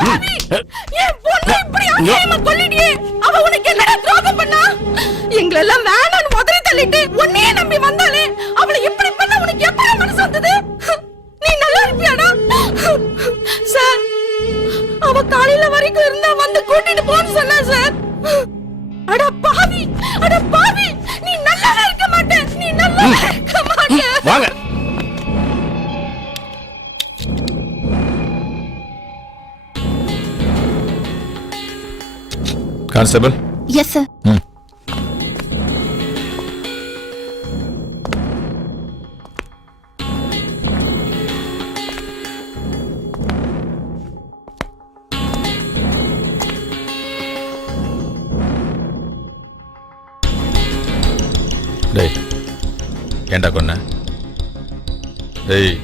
பாவி என் பொண்ணு இப்படி அநியாயமா கொல்லிடியே அவ உனக்கு என்னடா துரோகம் பண்ணா எங்களெல்லாம் வேணான்னு உதறி தள்ளிட்டு உன்னையே நம்பி வந்தாலே அவளை இப்படி பண்ண உனக்கு எப்ப மனசு வந்தது நீ நல்லா இருப்பியாடா சார் அவ காலையில வரைக்கும் இருந்தா வந்து கூட்டிட்டு போன்னு சொன்னா சார் அட பாவி நீ நல்லா இருக்க மாட்டே நீ நல்லா இருக்க மாட்டே வாங்க கான்ஸ்டபிள். Yes sir. டேய் ஏண்டா கொன்ன? ஏய்